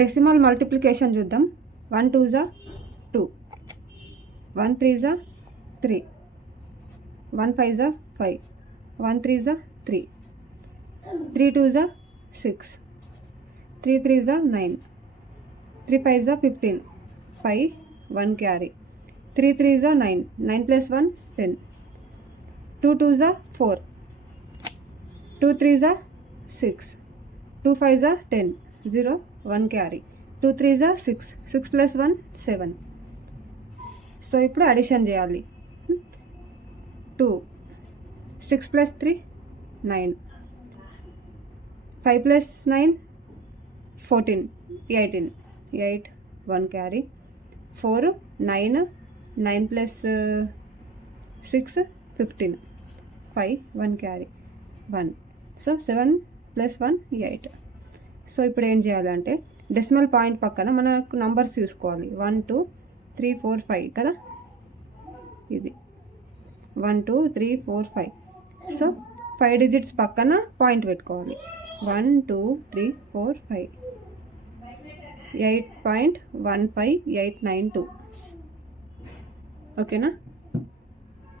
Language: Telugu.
డెసిమల్ మల్టిప్లికేషన్ చూద్దాం. 1 2 జా 2, 1 3 జా 3, 1 5 జా 5, 1 3 జా 3, 3 2 జా 6, 3 3 జా 9, 3 5 జా 15, 5 1 క్యారీ, 3 3 జా 9, 9 ప్లస్ 1 10, 2 2 జా 4, 2 3 జా 6, 2 5 జా 10, 0 1 క్యారీ, 2 3 జా 6, 6 ప్లస్ 1 7. సో ఇప్పుడు అడిషన్ చేయాలి. 2, 6 plus 3 9, 5 plus 9 14, 18, 8 1 carry, 4 9, 9 plus 6 15, 5 1 carry 1. So 7 plus 1 8. So ఇప్పుడు ఏం చేయాలంటే డెసిమల్ పాయింట్ పక్కన మనకు నంబర్స్ చూసుకోవాలి. 1 2 3 4 5 కదా, ఇది 1 2 3 4 5. సో 5 డిజిట్స్ పక్కన పాయింట్ పెట్టుకోవాలి. 1 2 3 4 5, 8.15 892. ఓకేనా?